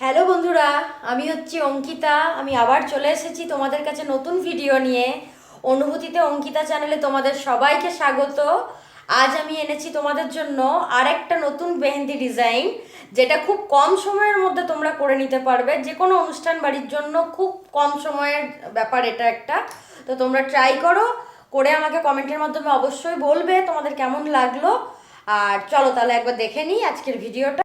Hello বন্ধুরা, আমি হচ্ছি অঙ্কিতা। আমি আবার চলে এসেছি তোমাদের কাছে নতুন ভিডিও নিয়ে। অনুভূতিতে অঙ্কিতা চ্যানেলে তোমাদের সবাইকে স্বাগত। আজ আমি এনেছি তোমাদের জন্য আরেকটা নতুন মেহেন্দি ডিজাইন, যেটা খুব কম সময়ের মধ্যে তোমরা করে নিতে পারবে। যে কোনো অনুষ্ঠান বাড়ির জন্য খুব কম সময়ের ব্যাপার এটা একটা। তো তোমরা ট্রাই করো, করে আমাকে কমেন্টের মাধ্যমে অবশ্যই বলবে তোমাদের কেমন লাগলো। আর চলো তাহলে একবার দেখে নিই আজকের ভিডিওটা।